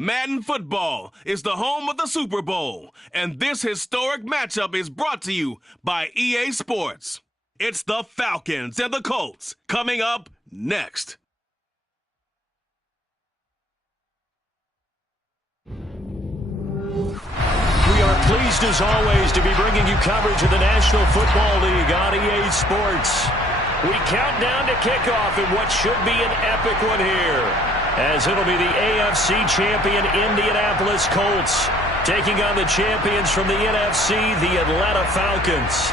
Madden Football is the home of the Super Bowl, and this historic matchup is brought to you by EA Sports. It's the Falcons and the Colts coming up next. We are pleased as always to be bringing you coverage of the National Football League on EA Sports. We count down to kickoff in what should be an epic one here, as it'll be the AFC champion Indianapolis Colts taking on the champions from the NFC, the Atlanta Falcons.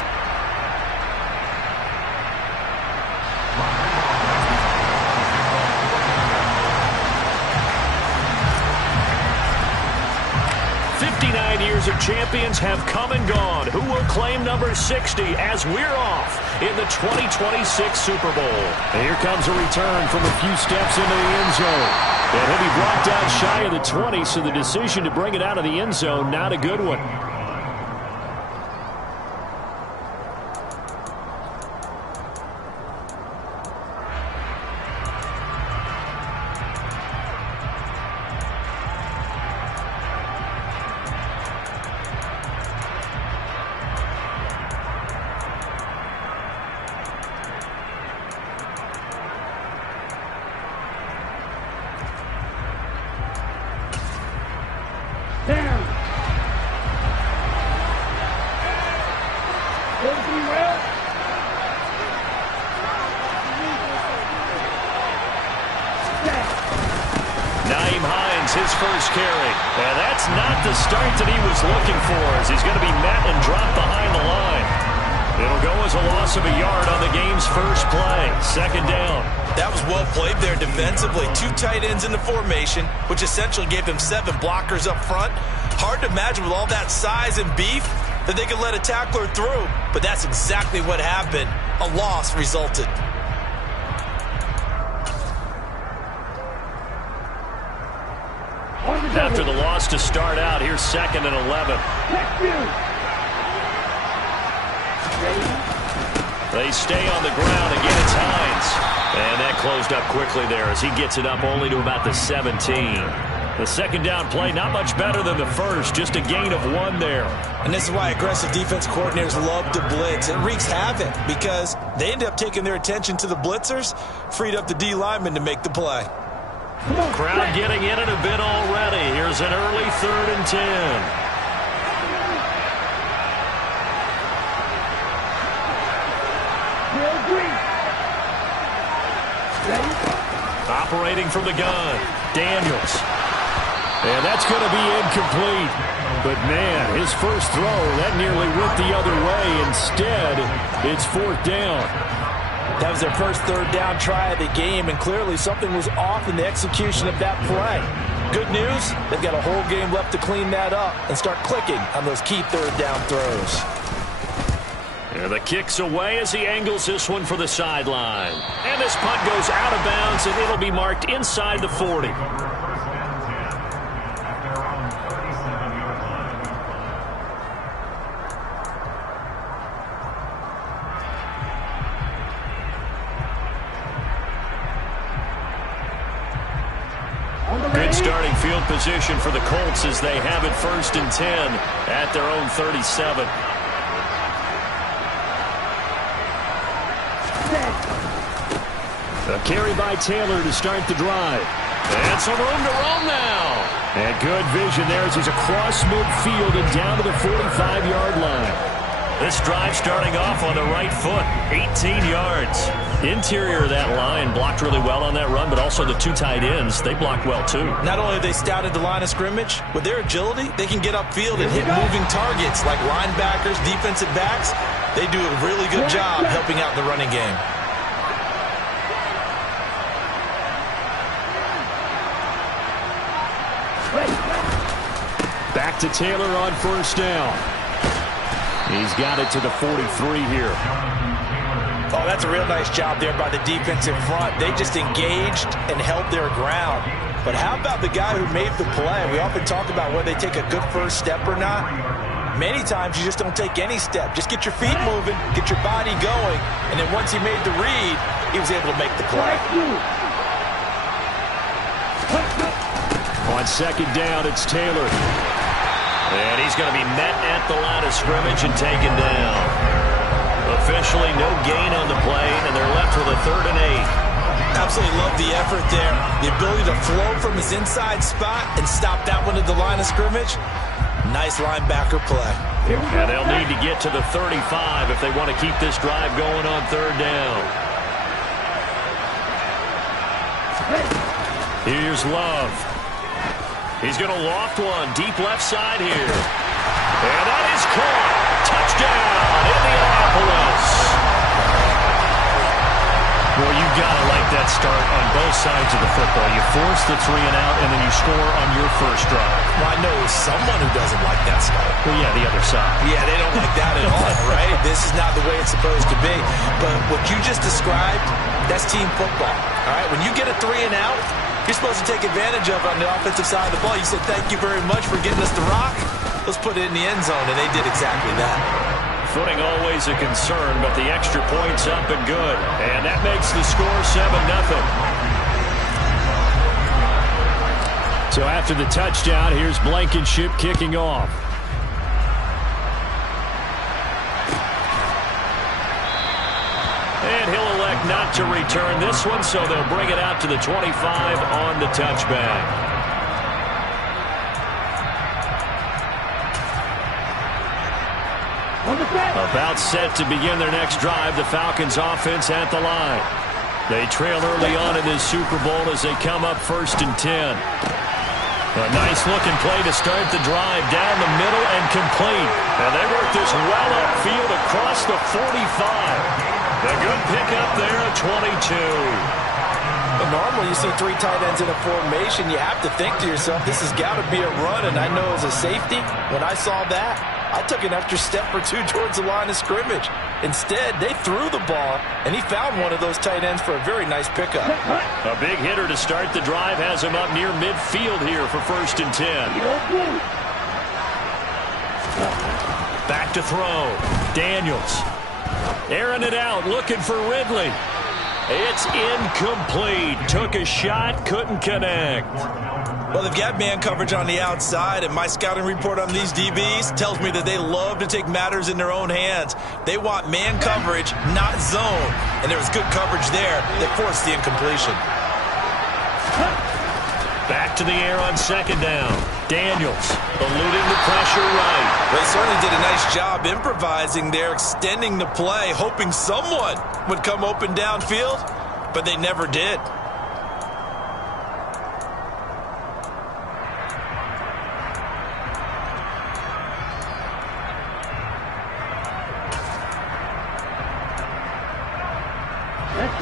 Years of champions have come and gone. Who will claim number 60 as we're off in the 2026 Super Bowl? And here comes a return from a few steps into the end zone. And he'll be brought down shy of the 20, so the decision to bring it out of the end zone, not a good one. His first carry. And that's not the start that he was looking for, as he's going to be met and dropped behind the line. It'll go as a loss of a yard on the game's first play. Second down. That was well played there defensively. Two tight ends in the formation, which essentially gave them 7 blockers up front. Hard to imagine with all that size and beef that they could let a tackler through. But that's exactly what happened. A loss resulted. After the loss to start out, here's 2nd and 11. They stay on the ground. Again, it's Hines. And that closed up quickly there as he gets it up only to about the 17. The second down play, not much better than the first, just a gain of 1 there. And this is why aggressive defense coordinators love to blitz. It wreaks havoc because they end up taking their attention to the blitzers, freed up the D lineman to make the play. Crowd getting in it a bit already. Here's an early 3rd and 10. Operating from the gun, Daniels. And that's going to be incomplete. But, man, his first throw, that nearly went the other way. Instead, it's 4th down. That was their first 3rd down try of the game, and clearly something was off in the execution of that play. Good news, they've got a whole game left to clean that up and start clicking on those key 3rd down throws. And the kick's away as he angles this one for the sideline. And this punt goes out of bounds, and it'll be marked inside the 40. Good starting field position for the Colts as they have it 1st and 10 at their own 37. A carry by Taylor to start the drive. And some room to roam now. And good vision there as he's across midfield and down to the 45-yard line. This drive starting off on the right foot, 18 yards. Interior of that line blocked really well on that run, but also the 2 tight ends, they blocked well too. Not only have they scouted the line of scrimmage, with their agility, they can get upfield and hit moving targets like linebackers, defensive backs. They do a really good job helping out in the running game. Back to Taylor on 1st down. He's got it to the 43 here. Oh, that's a real nice job there by the defense in front. They just engaged and held their ground. But how about the guy who made the play? We often talk about whether they take a good first step or not. Many times you just don't take any step. Just get your feet moving, get your body going, and then once he made the read, he was able to make the play. On second down, it's Taylor. And he's going to be met at the line of scrimmage and taken down. Officially no gain on the play, and they're left with a 3rd and 8. Absolutely love the effort there. The ability to flow from his inside spot and stop that one at the line of scrimmage. Nice linebacker play. And they'll need to get to the 35 if they want to keep this drive going on 3rd down. Here's Love. He's going to loft one deep left side here. And that is caught. Touchdown, Indianapolis. Well, you got to like that start on both sides of the football. You force the 3 and out, and then you score on your first drive. Well, I know someone who doesn't like that start. Well, yeah, the other side. Yeah, they don't like that at all, right? This is not the way it's supposed to be. But what you just described, that's team football, all right? When you get a 3 and out, you're supposed to take advantage of on the offensive side of the ball. You said, thank you very much for getting us the rock. Let's put it in the end zone, and they did exactly that. Footing always a concern, but the extra point's up and good. And that makes the score 7-0. So after the touchdown, here's Blankenship kicking off. And he'll elect not to return this one, so they'll bring it out to the 25 on the touchback. About set to begin their next drive, the Falcons offense at the line. They trail early on in this Super Bowl as they come up 1st and 10. A nice-looking play to start the drive down the middle and complete. And they work this well upfield across the 45. A good pickup there at 22. But normally you see 3 tight ends in a formation, you have to think to yourself, this has got to be a run. And I know as a safety, when I saw that, I took an extra step or 2 towards the line of scrimmage. Instead, they threw the ball, and he found one of those tight ends for a very nice pickup. A big hitter to start the drive has him up near midfield here for 1st and 10. Back to throw. Daniels. Airing it out, looking for Ridley. It's incomplete. Took a shot, couldn't connect. Well, they've got man coverage on the outside, and my scouting report on these DBs tells me that they love to take matters in their own hands. They want man coverage, not zone. And there was good coverage there that forced the incompletion. Back to the air on 2nd down. Daniels eluding the pressure right. They certainly did a nice job improvising there, extending the play, hoping someone would come open downfield, but they never did.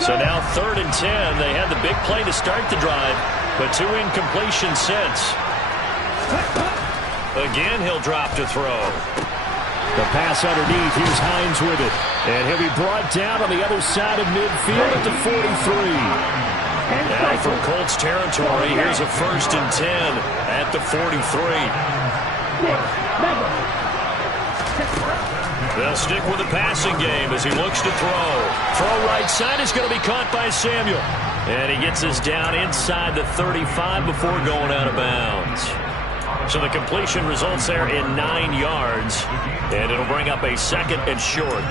So now 3rd and 10. They had the big play to start the drive, but 2 incompletions since. Again, he'll drop to throw. The pass underneath. Here's Hines with it. And he'll be brought down on the other side of midfield at the 43. Now from Colts territory, here's a 1st and 10 at the 43. They'll stick with the passing game as he looks to throw. Throw right side is going to be caught by Samuel. And he gets us down inside the 35 before going out of bounds. So the completion results there in 9 yards. And it'll bring up a 2nd and short.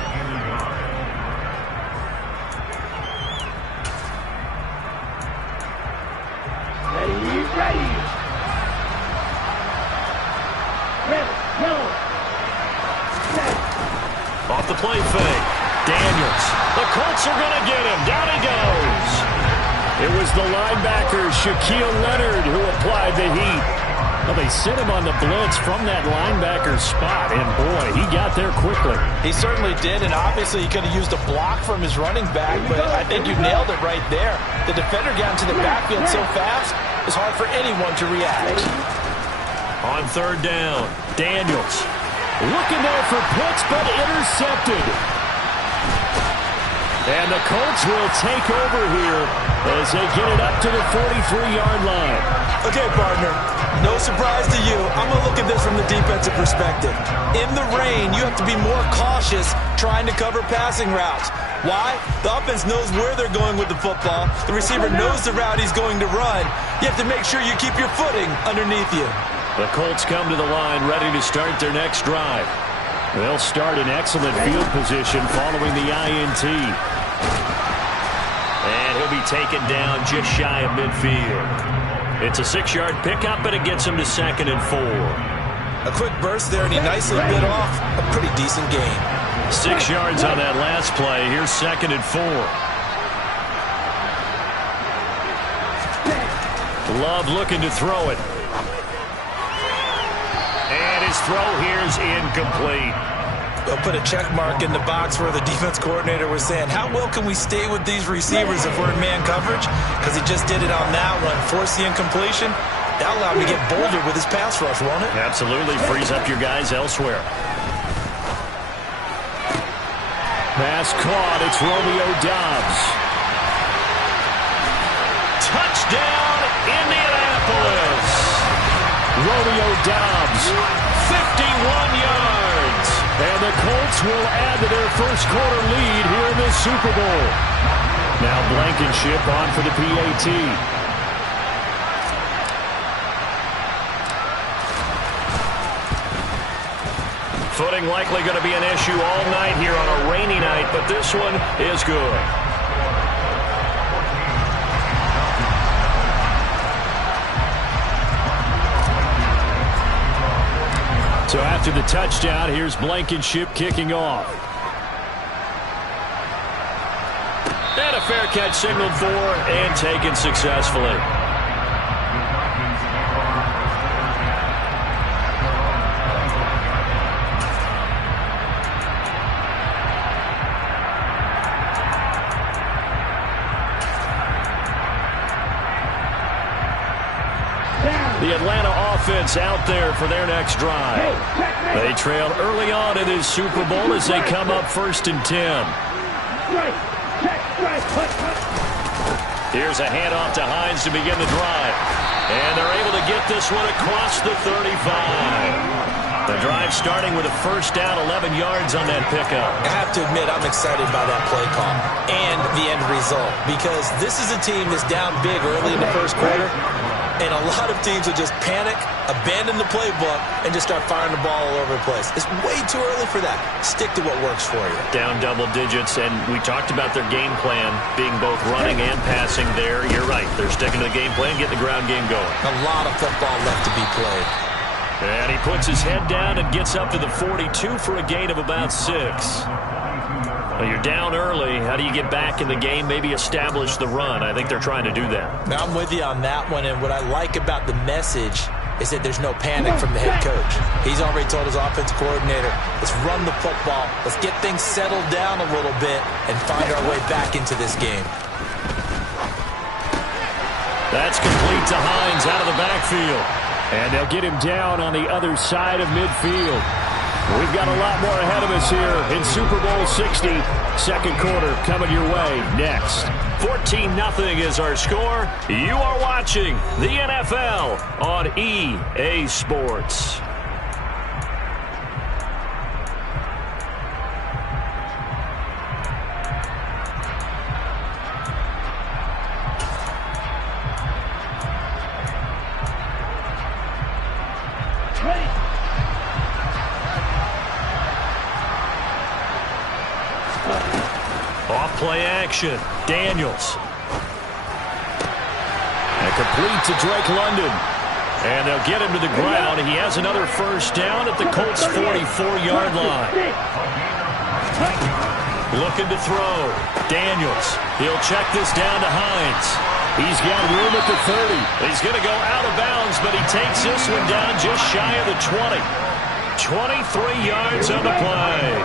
Off the play fake. Daniels. The Colts are going to get him. Down he goes. It was the linebacker, Shaquille Leonard, who applied the heat. Well, they sent him on the blitz from that linebacker spot, and boy, he got there quickly. He certainly did, and obviously he could have used a block from his running back, but I think you nailed it right there. The defender got into the backfield so fast, it's hard for anyone to react. On 3rd down, Daniels. Looking there for Pitts, but intercepted. And the Colts will take over here as they get it up to the 43-yard line. Okay, partner, no surprise to you. I'm going to look at this from the defensive perspective. In the rain, you have to be more cautious trying to cover passing routes. Why? The offense knows where they're going with the football. The receiver knows the route he's going to run. You have to make sure you keep your footing underneath you. The Colts come to the line ready to start their next drive. They'll start in excellent field position following the INT. And he'll be taken down just shy of midfield. It's a 6-yard pickup, and it gets him to 2nd and 4. A quick burst there, and he nicely bit off a pretty decent gain. 6 yards on that last play. Here's 2nd and 4. Love looking to throw it. And his throw here's incomplete. They'll put a check mark in the box where the defense coordinator was saying, how well can we stay with these receivers if we're in man coverage? Because he just did it on that one, forced the incompletion. That allowed him to get bolder with his pass rush, won't it? Absolutely. Frees up your guys elsewhere. Pass caught. It's Romeo Doubs. Touchdown, Indianapolis. Romeo Doubs, 51 yards. And the Colts will add to their first quarter lead here in this Super Bowl. Now Blankenship on for the PAT. Footing likely going to be an issue all night here on a rainy night, but this one is good. So after the touchdown, here's Blankenship kicking off. And a fair catch signaled for and taken successfully. The Atlanta offense out there for their next drive. They trail early on in this Super Bowl as they come up 1st and 10. Here's a handoff to Hines to begin the drive. And they're able to get this one across the 35. The drive starting with a first down, 11 yards on that pickup. I have to admit, I'm excited by that play call and the end result, because this is a team that's down big early in the first quarter. And a lot of teams will just panic, abandon the playbook, and just start firing the ball all over the place. It's way too early for that. Stick to what works for you. Down double digits, and we talked about their game plan being both running and passing there. You're right. They're sticking to the game plan, getting the ground game going. A lot of football left to be played. And he puts his head down and gets up to the 42 for a gain of about 6. Well, you're down early. How do you get back in the game, maybe establish the run? I think they're trying to do that. Now, I'm with you on that one, and what I like about the message is that there's no panic from the head coach. He's already told his offensive coordinator, let's run the football, let's get things settled down a little bit and find our way back into this game. That's complete to Hines out of the backfield. And they'll get him down on the other side of midfield. We've got a lot more ahead of us here in Super Bowl 60. Second quarter coming your way next. 14-0 is our score. You are watching the NFL on EA Sports. Play action. Daniels. And complete to Drake London. And they'll get him to the ground. He has another first down at the Colts' 44-yard line. Looking to throw. Daniels. He'll check this down to Hines. He's got room at the 30. He's going to go out of bounds, but he takes this one down just shy of the 20. 23 yards on the play.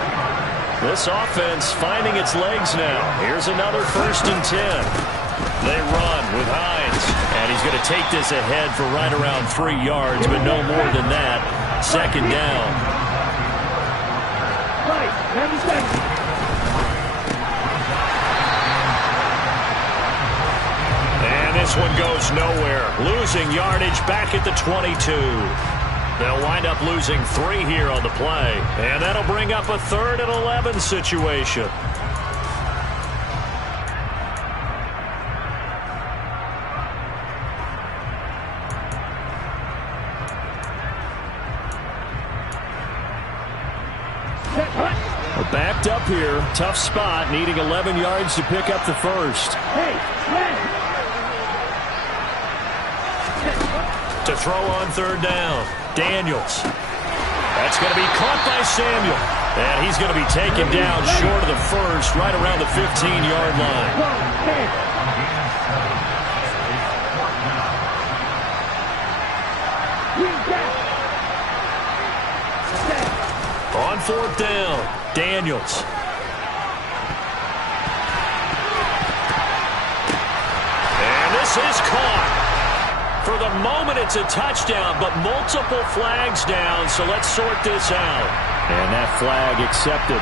This offense finding its legs now. Here's another 1st and 10. They run with Hines. And he's going to take this ahead for right around 3 yards, but no more than that. 2nd down. And this one goes nowhere. Losing yardage back at the 22. They'll wind up losing 3 here on the play. And that'll bring up a 3rd and 11 situation. We're backed up here. Tough spot, needing 11 yards to pick up the first. To throw on third down, Daniels. That's going to be caught by Samuel. And he's going to be taken down short of the first, right around the 15-yard line. On fourth down, Daniels. And this is caught. For the moment, it's a touchdown, but multiple flags down, so let's sort this out. And that flag accepted.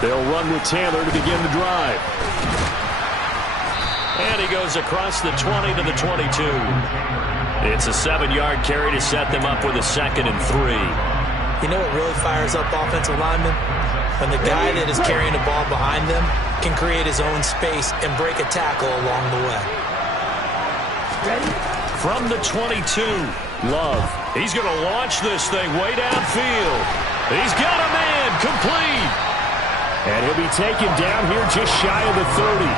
They'll run with Taylor to begin the drive. And he goes across the 20 to the 22. It's a 7-yard carry to set them up with a 2nd and 3. You know what really fires up offensive linemen? When the guy that is carrying the ball behind them can create his own space and break a tackle along the way. From the 22, Love. He's going to launch this thing way downfield. He's got a man complete. And he'll be taken down here just shy of the 30.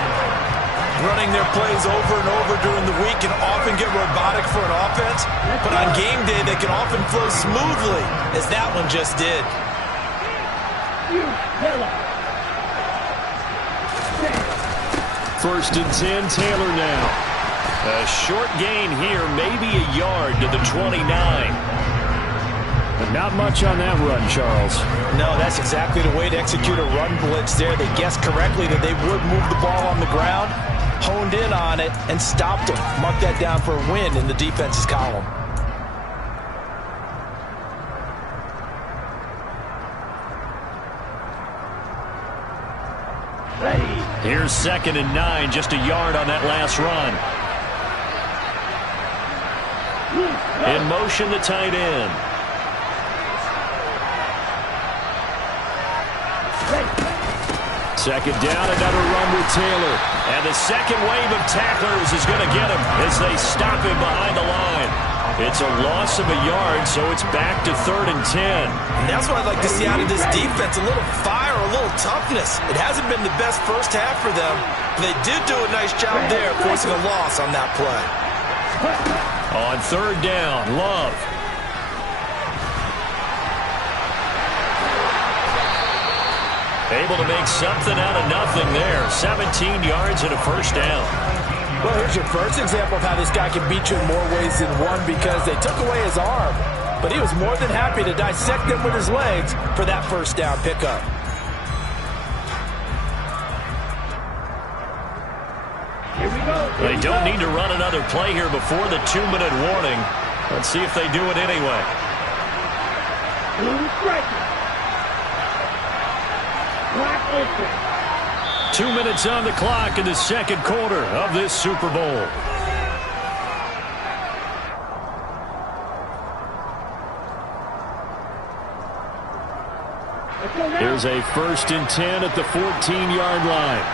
Running their plays over and over during the week can often get robotic for an offense, but on game day they can often flow smoothly, as that one just did. First and 10, Taylor now. A short gain here, maybe a yard to the 29. But not much on that run, Charles. No, that's exactly the way to execute a run blitz there. They guessed correctly that they would move the ball on the ground, honed in on it, and stopped them. Mark that down for a win in the defense's column. Here's 2nd and 9, just a yard on that last run. In motion, the tight end. Second down, another run with Taylor. And the second wave of tacklers is going to get him as they stop him behind the line. It's a loss of a yard, so it's back to 3rd and 10. And that's what I'd like to see out of this defense, a little fire, a little toughness. It hasn't been the best first half for them, but they did do a nice job there, forcing a loss on that play. On 3rd down, Love. Able to make something out of nothing there. 17 yards and a first down. Well, here's your first example of how this guy can beat you in more ways than one, because they took away his arm. But he was more than happy to dissect them with his legs for that first down pickup. Here we go. They don't need to run another play here before the 2-minute warning. Let's see if they do it anyway. 2 minutes on the clock in the second quarter of this Super Bowl. Here's a 1st and 10 at the 14-yard line.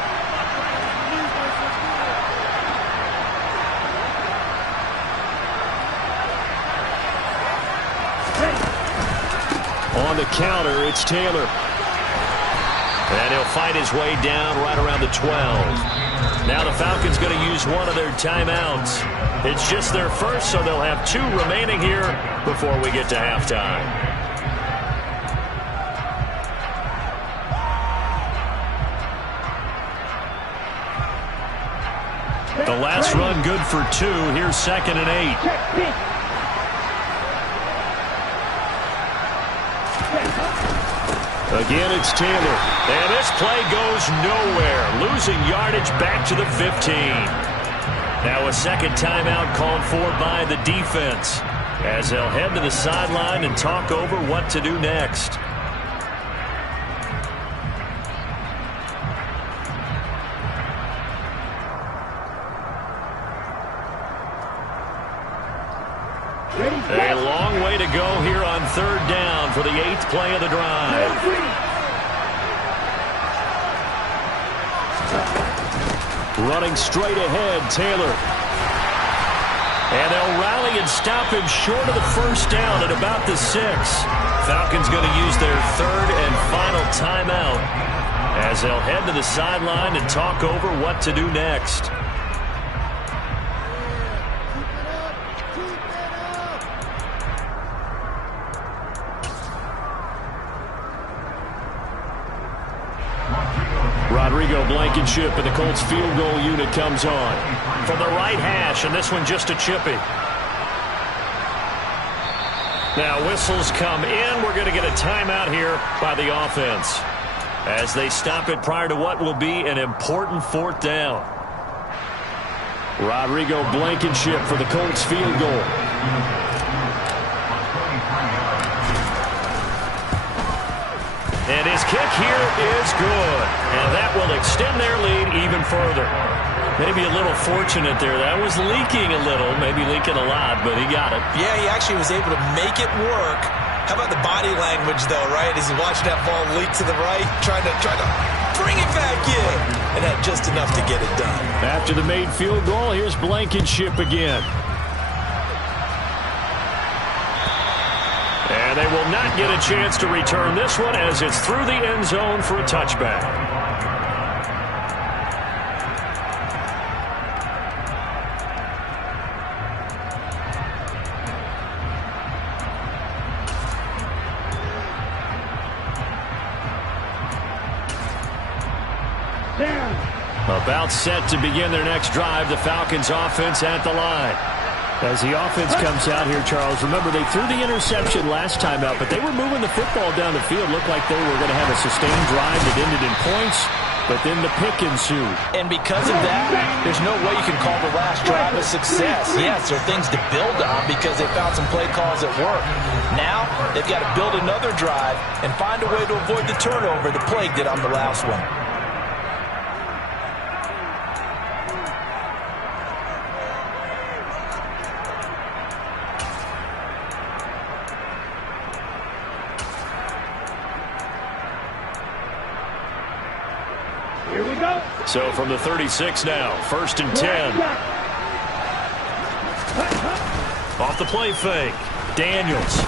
On the counter, it's Taylor. And he'll fight his way down right around the 12. Now the Falcons going to use one of their timeouts. It's just their first, so they'll have 2 remaining here before we get to halftime. The last run good for 2. Here's 2nd and 8. Again, it's Taylor. And this play goes nowhere. Losing yardage back to the 15. Now a second timeout called for by the defense, as they'll head to the sideline and talk over what to do next. A long way to go here on third down for the 8th play of the drive. Running straight ahead, Taylor. And they'll rally and stop him short of the first down at about the 6. Falcons going to use their 3rd and final timeout as they'll head to the sideline and talk over what to do next. Blankenship and the Colts field goal unit comes on. From the right hash, and this one just a chippy. Now whistles come in. We're going to get a timeout here by the offense as they stop it prior to what will be an important 4th down. Rodrigo Blankenship for the Colts field goal. And his kick here is good. And that will extend their lead even further. Maybe a little fortunate there. That was leaking a little, maybe leaking a lot, but he got it. Yeah, he actually was able to make it work. How about the body language, though, right? As he watched that ball leak to the right, trying to bring it back in. And had just enough to get it done. After the made field goal, here's Blankenship again. And they will not get a chance to return this one as it's through the end zone for a touchback. About set to begin their next drive, the Falcons offense at the line. As the offense comes out here, Charles, remember they threw the interception last time out, but they were moving the football down the field. Looked like they were going to have a sustained drive that ended in points, but then the pick ensued. And because of that, there's no way you can call the last drive a success. Yes, there are things to build on because they found some play calls that work. Now, they've got to build another drive and find a way to avoid the turnover that plagued it on the last one. So from the 36 now, 1st and 10. Off the play fake, Daniels.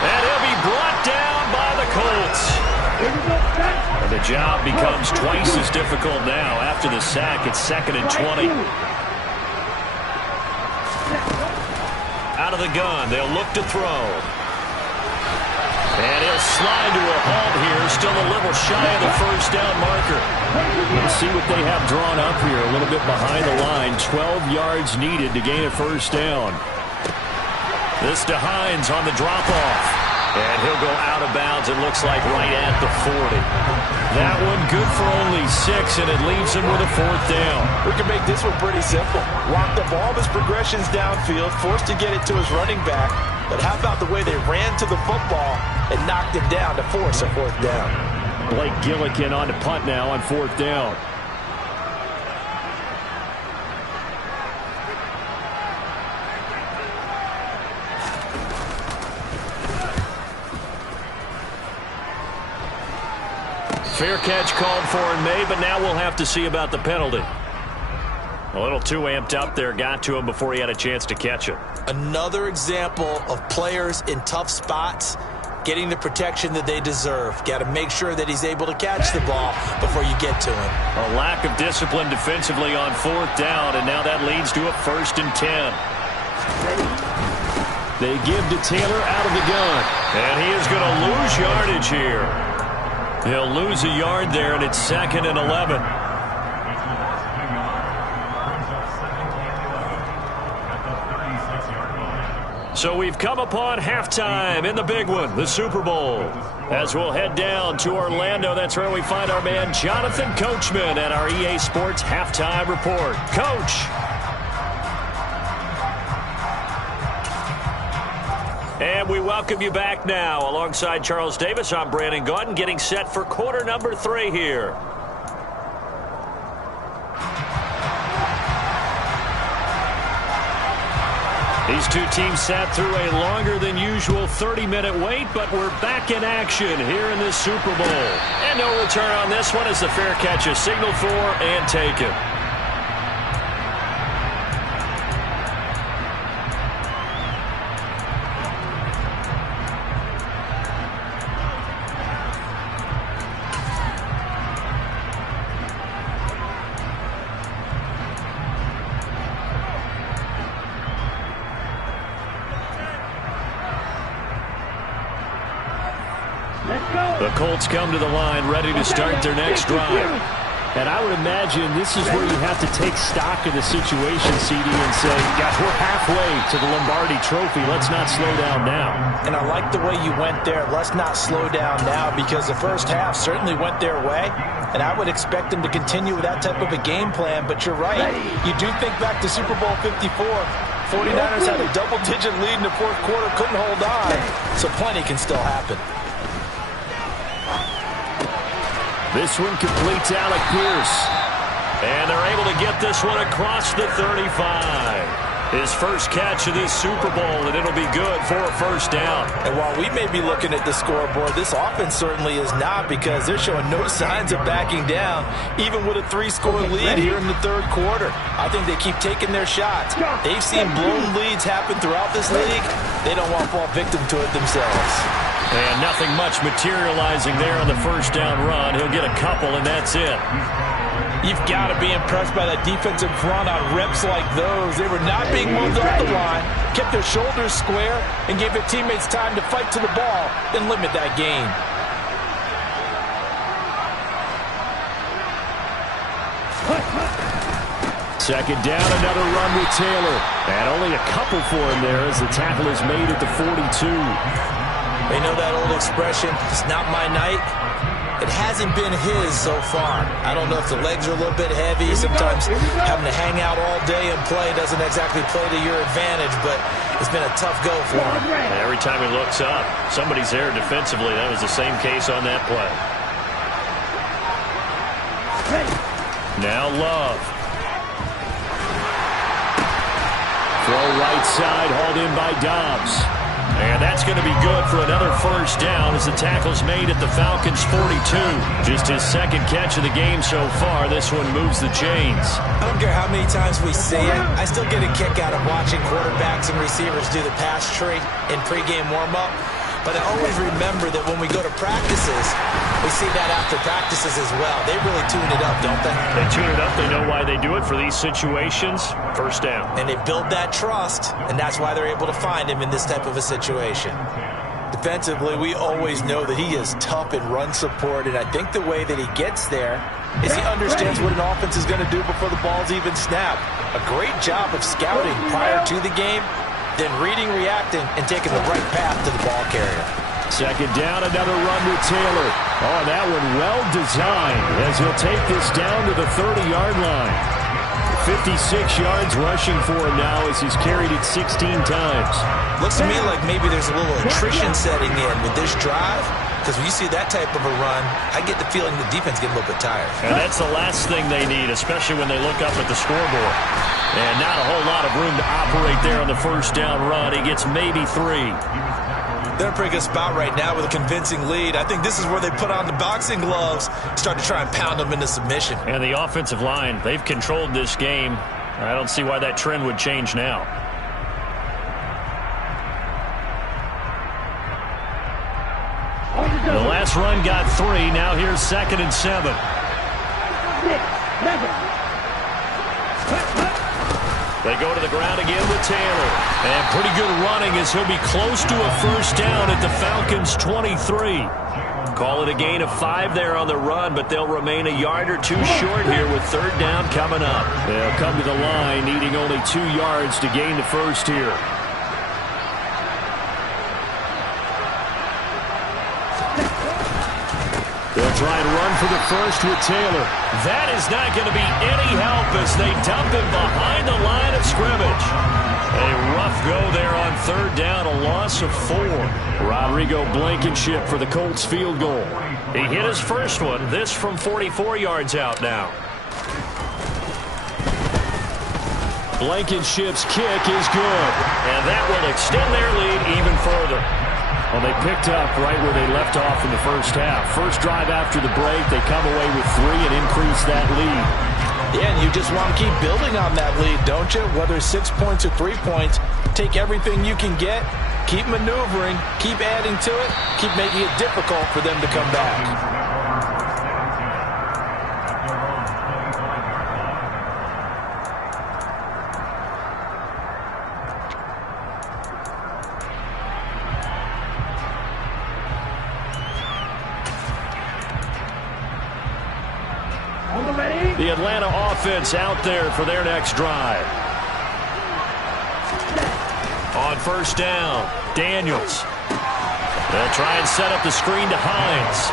And he'll be brought down by the Colts. And the job becomes twice as difficult now. After the sack, it's 2nd and 20. Out of the gun, they'll look to throw. And he'll slide to a halt here, still a little shy of the first down marker. Let's see what they have drawn up here, a little bit behind the line. 12 yards needed to gain a first down. This to Hines on the drop-off. And he'll go out of bounds, it looks like, right at the 40. That one good for only 6, and it leaves him with a 4th down. We can make this one pretty simple. Walked up all of his progressions downfield, forced to get it to his running back. But how about the way they ran to the football and knocked him down to force a 4th down? Blake Gillikin on the punt now on 4th down. Fair catch called for and made, but now we'll have to see about the penalty. A little too amped up there, got to him before he had a chance to catch it. Another example of players in tough spots getting the protection that they deserve. Got to make sure that he's able to catch the ball before you get to him. A lack of discipline defensively on 4th down, and now that leads to a 1st and 10. They give to Taylor out of the gun. And he is going to lose yardage here. He'll lose a yard there, and it's 2nd and 11. So we've come upon halftime in the big one, the Super Bowl. As we'll head down to Orlando, that's where we find our man Jonathan Coachman at our EA Sports Halftime Report. Coach. And we welcome you back now. Alongside Charles Davis, I'm Brandon Gaudin, getting set for quarter number 3 here. These two teams sat through a longer than usual 30-minute wait, but we're back in action here in this Super Bowl. And no return on this one as the fair catch is signaled for and taken. The Colts come to the line ready to start their next drive. And I would imagine this is where you have to take stock of the situation, CD, and say, gosh, we're halfway to the Lombardi Trophy. Let's not slow down now. And I like the way you went there. Let's not slow down now, because the first half certainly went their way. And I would expect them to continue with that type of a game plan. But you're right. You do think back to Super Bowl 54. 49ers had a double-digit lead in the fourth quarter, couldn't hold on. So plenty can still happen. This one completes Alec Pierce. And they're able to get this one across the 35. His first catch of this Super Bowl, and it'll be good for a first down. And while we may be looking at the scoreboard, this offense certainly is not, because they're showing no signs of backing down, even with a 3-score lead here in the third quarter. I think they keep taking their shots. They've seen blown leads happen throughout this league. They don't want to fall victim to it themselves. And nothing much materializing there on the first down run. He'll get a couple, and that's it. You've got to be impressed by that defensive front on reps like those. They were not being moved off the line, kept their shoulders square, and gave their teammates time to fight to the ball and limit that gain. Second down, another run with Taylor. And only a couple for him there as the tackle is made at the 42. They know that old expression, it's not my night. It hasn't been his so far. I don't know if the legs are a little bit heavy. Sometimes having to hang out all day and play doesn't exactly play to your advantage, but it's been a tough go for him. And every time he looks up, somebody's there defensively. That was the same case on that play. Now Love. Throw right side, hauled in by Dobbs. And that's going to be good for another first down as the tackle's made at the Falcons' 42. Just his second catch of the game so far. This one moves the chains. I don't care how many times we see it. I still get a kick out of watching quarterbacks and receivers do the pass tree in pregame warm-up. But I always remember that when we go to practices, we see that after practices as well. They really tune it up, don't they? They tune it up. They know why they do it for these situations. First down. And they build that trust, and that's why they're able to find him in this type of a situation. Defensively, we always know that he is tough in run support, and I think the way that he gets there is he understands what an offense is going to do before the ball's even snapped. A great job of scouting prior to the game, then reading, reacting, and taking the right path to the ball carrier. Second down, another run with Taylor. Oh, that one well designed as he'll take this down to the 30-yard line. 56 yards rushing for him now as he's carried it 16 times. Looks to me like maybe there's a little attrition setting in with this drive, because when you see that type of a run, I get the feeling the defense getting a little bit tired. And that's the last thing they need, especially when they look up at the scoreboard. And not a whole lot of room to operate there on the first down run. He gets maybe 3. They're in a pretty good spot right now with a convincing lead. I think this is where they put on the boxing gloves, start to try and pound them into submission. And the offensive line, they've controlled this game. I don't see why that trend would change now. The last run got 3. Now here's 2nd and 7. They go to the ground again with Taylor. And pretty good running as he'll be close to a first down at the Falcons' 23. Call it a gain of 5 there on the run, but they'll remain a yard or 2 short here with third down coming up. They'll come to the line needing only 2 yards to gain the first here. They'll try and run for the first with Taylor. That is not going to be any help as they dump him behind the line of scrimmage. A rough go there on third down, a loss of 4. Rodrigo Blankenship for the Colts field goal. He hit his first one, this from 44 yards out now. Blankenship's kick is good. And that will extend their lead even further. Well, they picked up right where they left off in the first half. First drive after the break, they come away with 3 and increase that lead. Yeah, and you just want to keep building on that lead, don't you? Whether it's 6 points or 3 points, take everything you can get, keep maneuvering, keep adding to it, keep making it difficult for them to come back. The Atlanta offense out there for their next drive. On first down, Daniels. They'll try and set up the screen to Hines.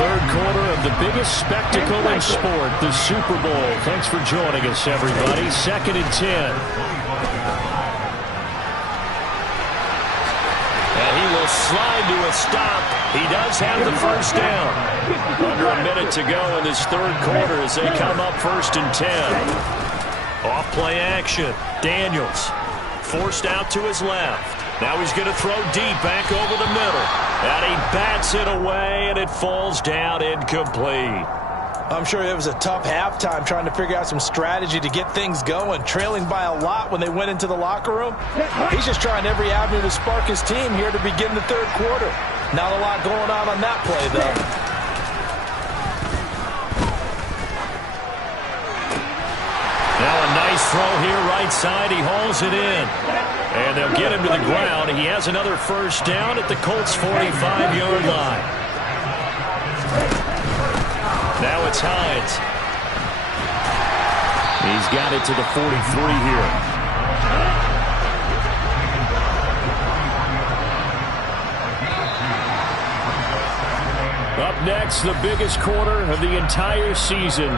Third quarter of the biggest spectacle in sport, the Super Bowl. Thanks for joining us, everybody. 2nd and 10. And he will slide to a stop. He does have the first down. Under a minute to go in this third quarter as they come up 1st and 10. Off play action. Daniels forced out to his left. Now he's going to throw deep back over the middle. And he bats it away, and it falls down incomplete. I'm sure it was a tough halftime trying to figure out some strategy to get things going, trailing by a lot when they went into the locker room. He's just trying every avenue to spark his team here to begin the third quarter. Not a lot going on that play, though. Now a nice throw here right side. He hauls it in. And they'll get him to the ground. He has another first down at the Colts' 45-yard line. Now it's Hines. He's got it to the 43 here. Up next, the biggest quarter of the entire season.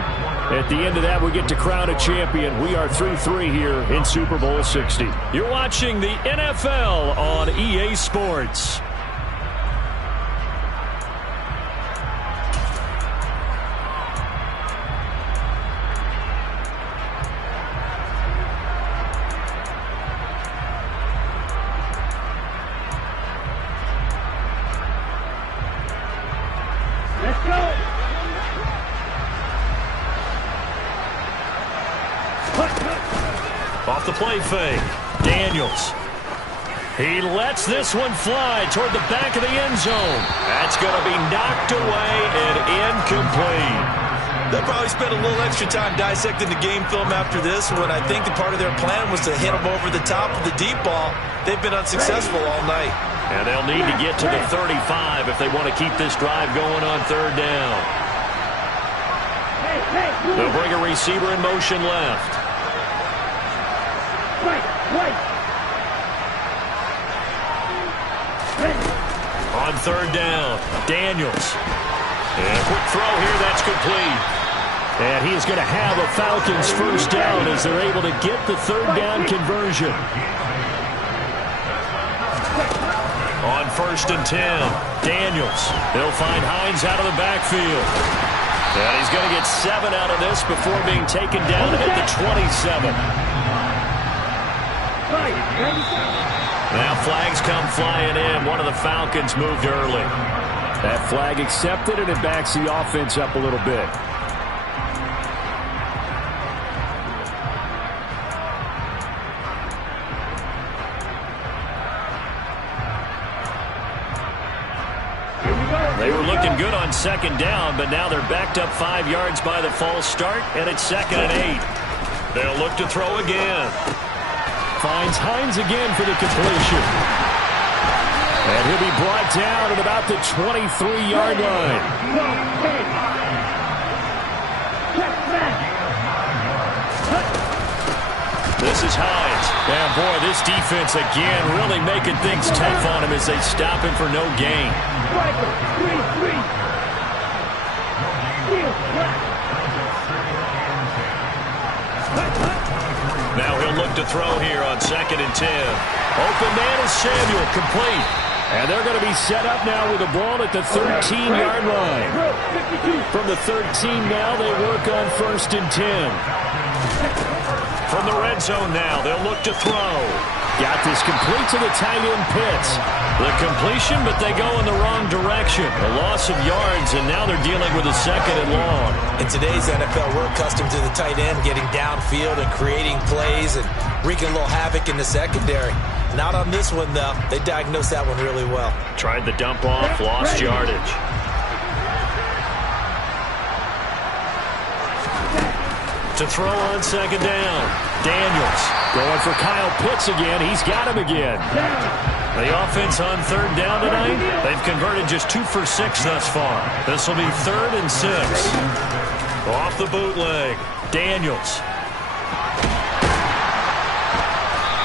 At the end of that, we get to crown a champion. We are through 3 here in Super Bowl 60. You're watching the NFL on EA Sports. Let's go! Off the play fake, Daniels. He lets this one fly toward the back of the end zone. That's going to be knocked away and incomplete. They'll probably spend a little extra time dissecting the game film after this, when I think the part of their plan was to hit them over the top of the deep ball. They've been unsuccessful all night. And they'll need to get to the 35 if they want to keep this drive going on third down. They'll bring a receiver in motion left. On third down, Daniels. And a quick throw here, that's complete. And he is going to have a Falcons first down as they're able to get the third down conversion. On 1st and 10, Daniels. They'll find Hines out of the backfield. And he's going to get 7 out of this before being taken down at the 27. Now flags come flying in. One of the Falcons moved early. That flag accepted, and it backs the offense up a little bit. They were looking good on second down, but now they're backed up 5 yards by the false start, and it's 2nd and 8. They'll look to throw again. Finds Hines again for the completion. And he'll be brought down at about the 23-yard line. This is Hines. And boy, this defense again really making things tough on him as they stop him for no gain. Now he'll look to throw here on 2nd and 10. Open man is Samuel, complete. And they're going to be set up now with the ball at the 13-yard line. From the 13 now, they work on 1st and 10. From the red zone now, they'll look to throw. Got this complete to the tight end Pitts. The completion, but they go in the wrong direction. A loss of yards, and now they're dealing with a 2nd and long. In today's NFL, we're accustomed to the tight end getting downfield and creating plays and wreaking a little havoc in the secondary. Not on this one, though. They diagnosed that one really well. Tried the dump off, lost yardage. To throw on 2nd down. Daniels going for Kyle Pitts again. He's got him again. The offense on 3rd down tonight, they've converted just 2 for 6 thus far. This will be 3rd and 6. Off the bootleg. Daniels.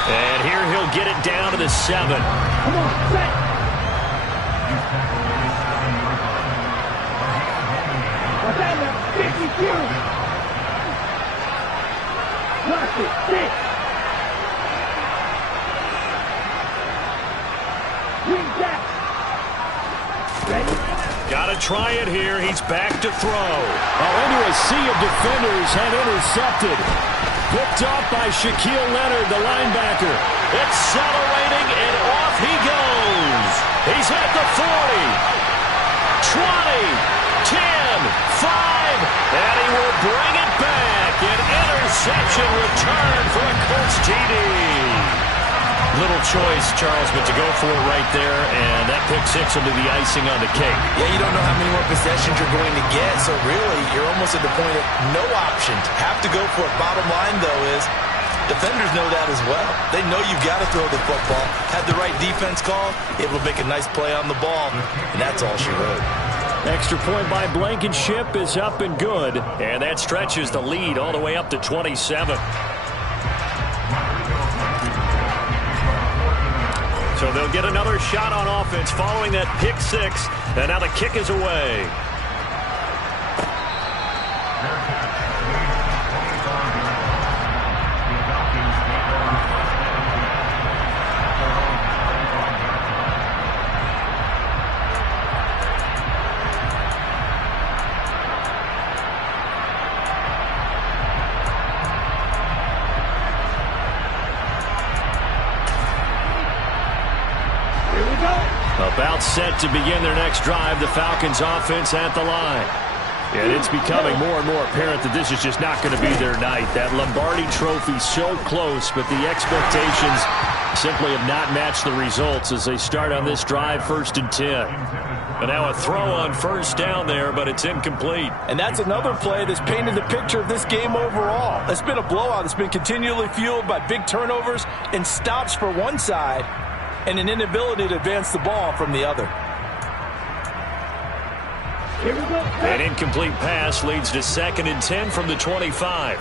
And here he'll get it down to the 7. Come on, set. What's that now? 52. Lost it. 6. Wing back. Ready? Got to try it here. He's back to throw. Into a sea of defenders and intercepted. Picked off by Shaquille Leonard, the linebacker. Accelerating, and off he goes. He's at the 40. 20, 10, 5, and he will bring it back. An interception return for a Colts TD. Little choice, Charles, but to go for it right there, and that pick 6 will be the icing on the cake. Yeah, you don't know how many more possessions you're going to get, so really, you're almost at the point of no options. Have to go for it. Bottom line, though, is defenders know that as well. They know you've got to throw the football. Had the right defense call, able to make a nice play on the ball, and that's all she wrote. Extra point by Blankenship is up and good. And that stretches the lead all the way up to 27. So they'll get another shot on offense following that pick 6. And now the kick is away. About set to begin their next drive, the Falcons offense at the line. And it's becoming more and more apparent that this is just not going to be their night. That Lombardi trophy so close, but the expectations simply have not matched the results as they start on this drive 1st and 10. And now a throw on 1st down there, but it's incomplete. And that's another play that's painted the picture of this game overall. It's been a blowout. It's been continually fueled by big turnovers and stops for one side, and an inability to advance the ball from the other. An incomplete pass leads to 2nd and 10 from the 25.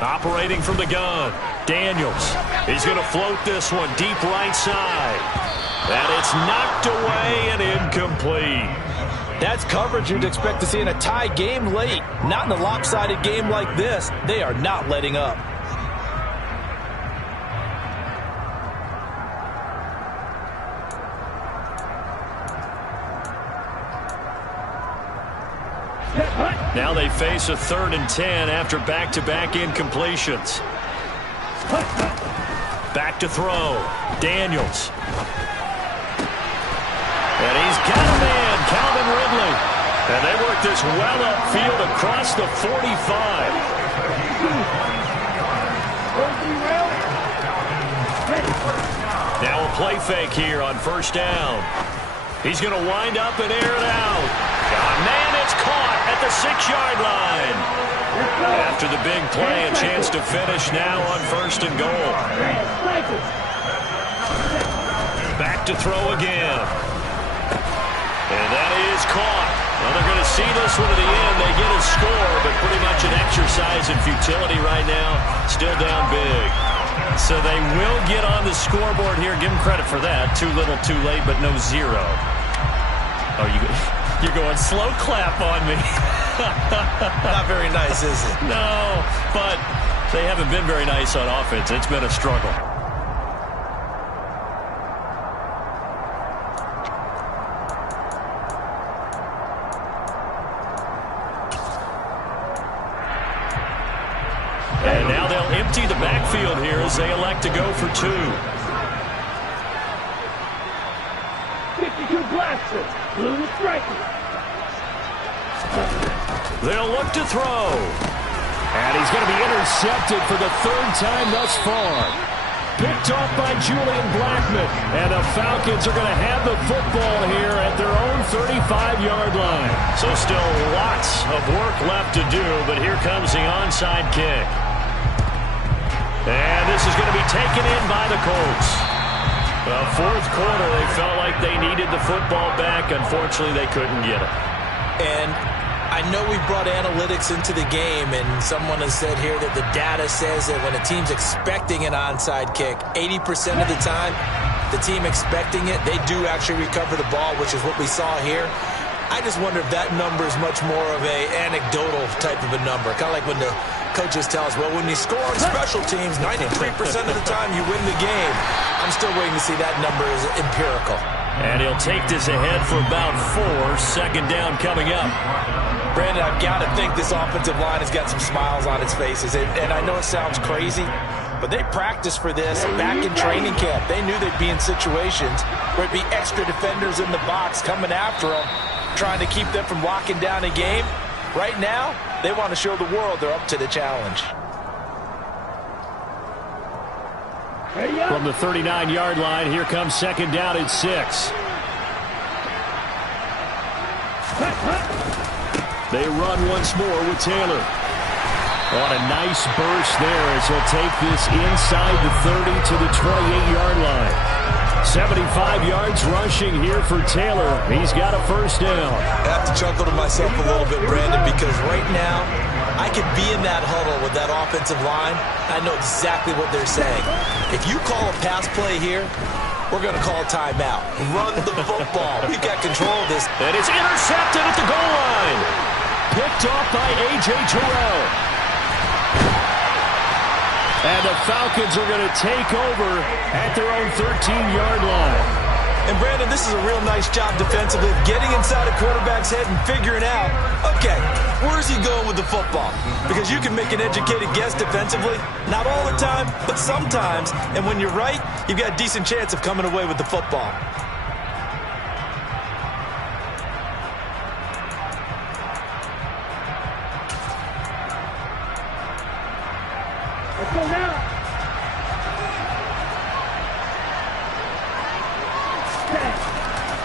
Operating from the gun, Daniels. He's going to float this one deep right side. And it's knocked away and incomplete. That's coverage you'd expect to see in a tie game late. Not in a lopsided game like this. They are not letting up. Now they face a 3rd and 10 after back-to-back incompletions. Back to throw. Daniels. And he's got a man, Calvin Ridley. And they work this well upfield across the 45. Now a play fake here on 1st down. He's going to wind up and air it out. Man, it's caught at the 6-yard line. After the big play, a chance to finish now on 1st and goal. Back to throw again. And that is caught. Well, they're going to see this one to the end. They get a score, but pretty much an exercise in futility right now. Still down big. So they will get on the scoreboard here. Give them credit for that. Too little, too late, but no 0. Oh, you're going slow clap on me. Not very nice, is it? No, but they haven't been very nice on offense. It's been a struggle. And now they'll empty the backfield here as they elect to go for 2. 52 blaster. Blue striker. They'll look to throw. And he's going to be intercepted for the 3rd time thus far. Picked off by Julian Blackman. And the Falcons are going to have the football here at their own 35-yard line. So still lots of work left to do, but here comes the onside kick. And this is going to be taken in by the Colts. The 4th quarter, they felt like they needed the football back. Unfortunately, they couldn't get it. And I know we brought analytics into the game, and someone has said here that the data says that when a team's expecting an onside kick, 80% of the time, the team expecting it, they do actually recover the ball, which is what we saw here. I just wonder if that number is much more of a anecdotal type of a number. Kind of like when the coaches tell us, well, when you score on special teams, 93% of the time you win the game. I'm still waiting to see that number is empirical. And he'll take this ahead for about 4. Second down coming up. Brandon, I've got to think this offensive line has got some smiles on its faces. And I know it sounds crazy, but they practiced for this back in training camp. They knew they'd be in situations where it'd be extra defenders in the box coming after them, trying to keep them from locking down a game. Right now, they want to show the world they're up to the challenge. From the 39-yard line, here comes second down at 6. They run once more with Taylor. On a nice burst there as he'll take this inside the 30 to the 28-yard line. 75 yards rushing here for Taylor. He's got a first down. I have to chuckle to myself a little bit, Brandon, because right now I could be in that huddle with that offensive line. I know exactly what they're saying. If you call a pass play here, we're going to call a timeout. Run the football. We've got control of this. And it's intercepted at the goal line. Picked off by A.J. Terrell. And the Falcons are going to take over at their own 13-yard line. And, Brandon, this is a real nice job defensively of getting inside a quarterback's head and figuring out, okay, where's he going with the football? Because you can make an educated guess defensively. Not all the time, but sometimes. And when you're right, you've got a decent chance of coming away with the football. Let's go now.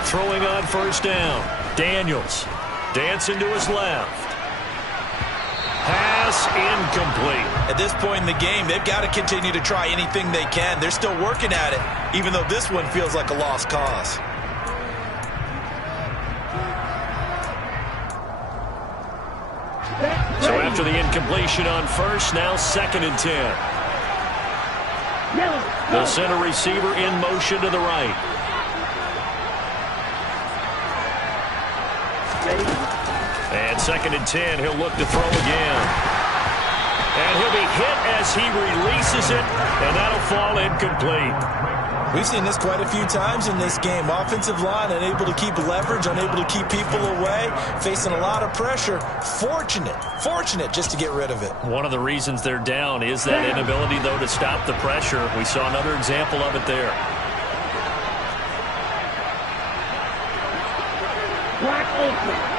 Throwing on first down. Daniels dancing to his left. Pass incomplete. At this point in the game, they've got to continue to try anything they can. They're still working at it, even though this one feels like a lost cause. So after the incompletion on first, now 2nd and 10. The center receiver in motion to the right. And 2nd and 10, he'll look to throw again. And he'll be hit as he releases it, and that'll fall incomplete. We've seen this quite a few times in this game. Offensive line unable to keep leverage, unable to keep people away, facing a lot of pressure. Fortunate just to get rid of it. One of the reasons they're down is that inability, though, to stop the pressure. We saw another example of it there. Black open.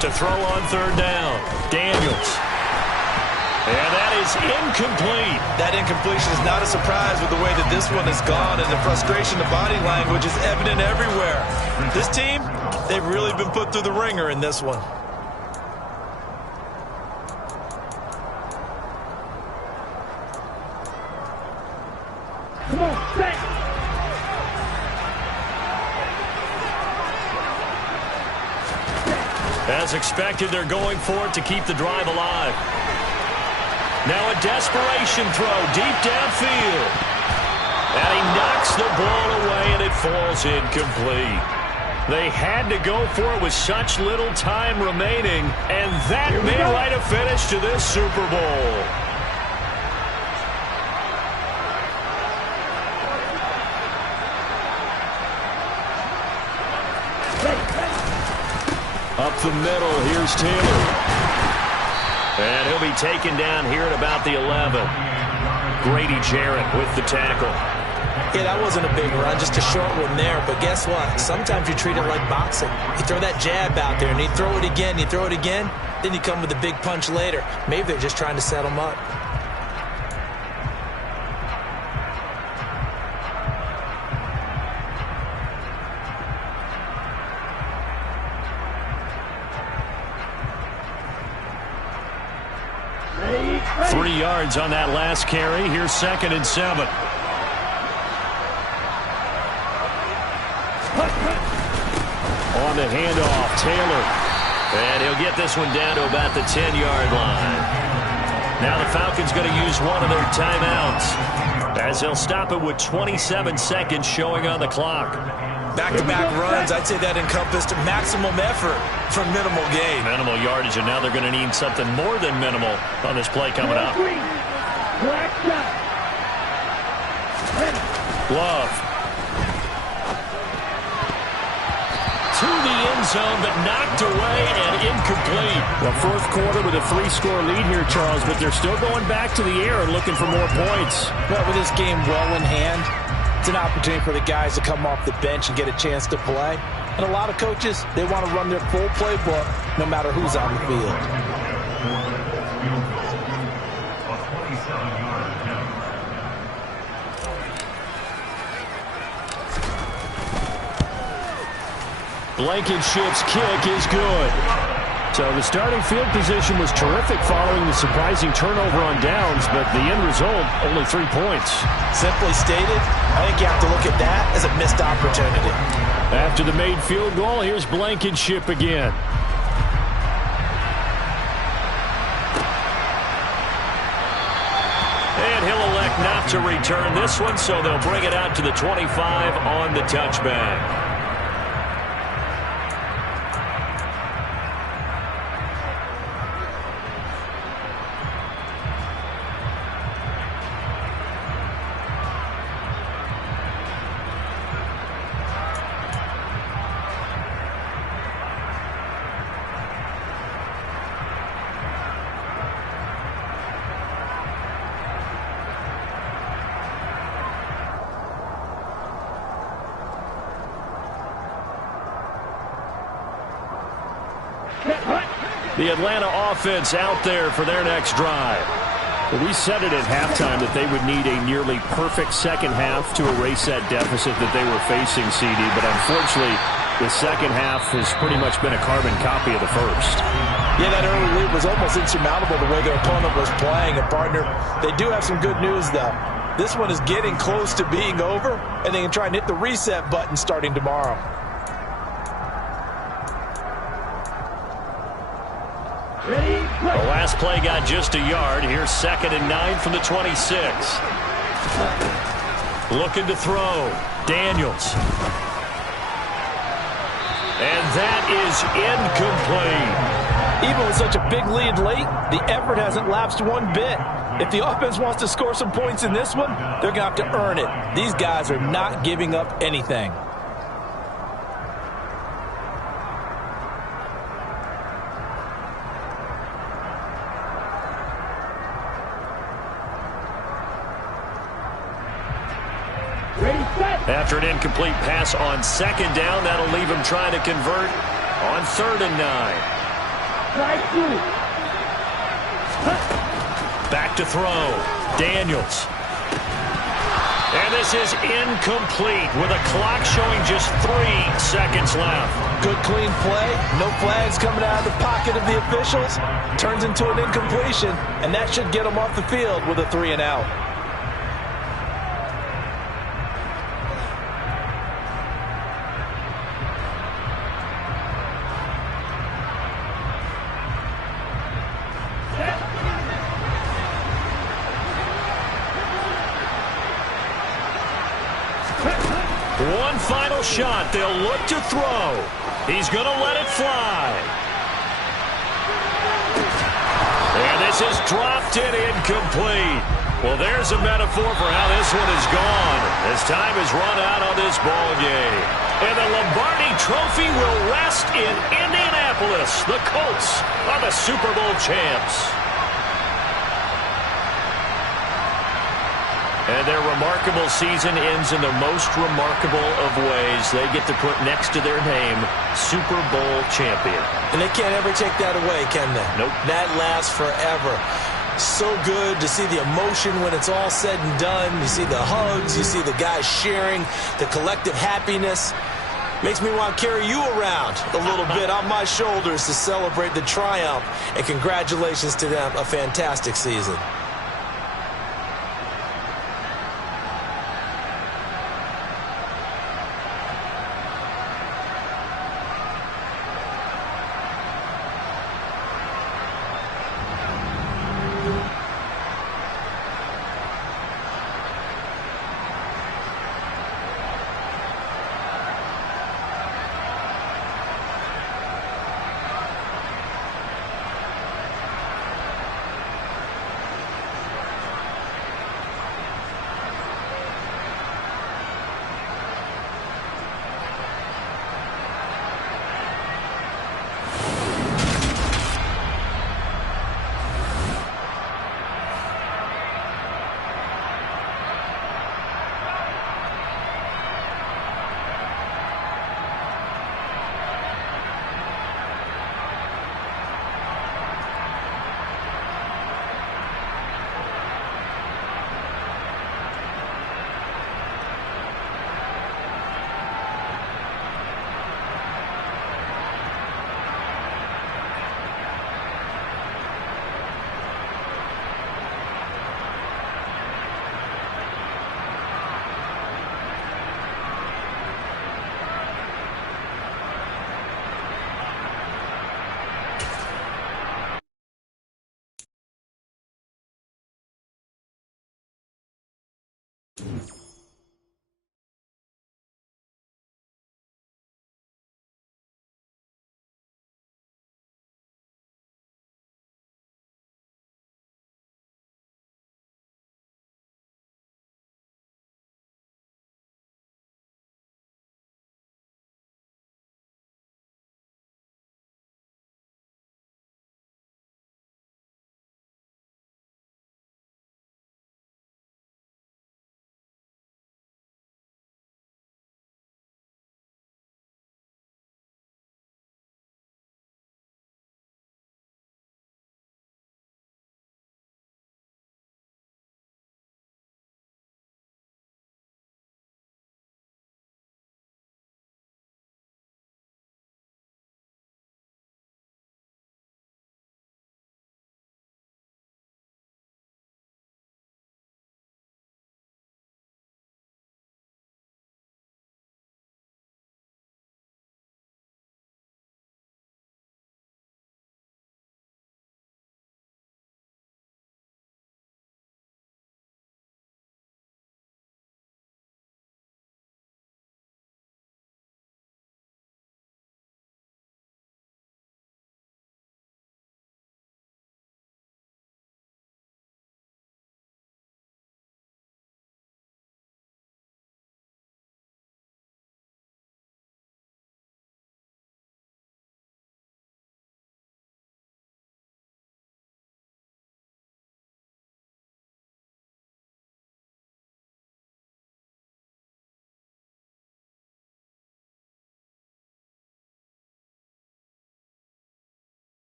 To throw on 3rd down, Daniels. And that is incomplete. That incompletion is not a surprise with the way that this one has gone, and the frustration, the body language is evident everywhere. This team, they've really been put through the ringer in this one. Come on, set. As expected, they're going for it to keep the drive alive. Now a desperation throw deep downfield. And he knocks the ball away, and it falls incomplete. They had to go for it with such little time remaining, and that may write a finish to this Super Bowl. Up the middle, here's Taylor. And he'll be taken down here at about the 11. Grady Jarrett with the tackle. Yeah, that wasn't a big run, just a short one there. But guess what? Sometimes you treat it like boxing. You throw that jab out there, and you throw it again, then you come with a big punch later. Maybe they're just trying to set him up. Ready. 3 yards on that last carry. Here's 2nd and 7. On the handoff, Taylor. And he'll get this one down to about the 10-yard line. Now the Falcons going to use one of their timeouts, as they'll stop it with 27 seconds showing on the clock. Back-to-back runs, I'd say that encompassed maximum effort for minimal gain. Minimal yardage, and now they're going to need something more than minimal on this play coming up. Black shot. Love. To the end zone, but knocked away and incomplete. Well, fourth quarter with a 3-score lead here, Charles, but they're still going back to the air and looking for more points. Well, with this game well in hand, it's an opportunity for the guys to come off the bench and get a chance to play. And a lot of coaches, they want to run their full playbook no matter who's on the field. Blankenship's kick is good. So the starting field position was terrific following the surprising turnover on downs, but the end result, only 3 points. Simply stated, I think you have to look at that as a missed opportunity. After the made field goal, here's Blankenship again. And he'll elect not to return this one, so they'll bring it out to the 25 on the touchback. The Atlanta offense out there for their next drive. Well, we said it at halftime that they would need a nearly perfect second half to erase that deficit that they were facing, CD. But unfortunately, the second half has pretty much been a carbon copy of the first. Yeah, that early lead was almost insurmountable the way their opponent was playing. And, partner, they do have some good news, though. This one is getting close to being over, and they can try and hit the reset button starting tomorrow. The last play got just a yard. Here's 2nd and 9 from the 26. Looking to throw. Daniels. And that is incomplete. Even with such a big lead late, the effort hasn't lapsed one bit. If the offense wants to score some points in this one, they're going to have to earn it. These guys are not giving up anything. After an incomplete pass on 2nd down, that'll leave him trying to convert on 3rd and 9. Back to throw. Daniels. And this is incomplete with a clock showing just 3 seconds left. Good clean play. No flags coming out of the pocket of the officials. Turns into an incompletion, and that should get them off the field with a 3 and out. One final shot. They'll look to throw. He's going to let it fly. And this is dropped in incomplete. Well, there's a metaphor for how this one is gone, as time has run out on this ball game. And the Lombardi Trophy will rest in Indianapolis. The Colts are the Super Bowl champs. And their remarkable season ends in the most remarkable of ways. They get to put next to their name, Super Bowl champion. And they can't ever take that away, can they? Nope. That lasts forever. So good to see the emotion when it's all said and done. You see the hugs, you see the guys sharing, the collective happiness. Makes me want to carry you around a little bit on my shoulders to celebrate the triumph. And congratulations to them, a fantastic season.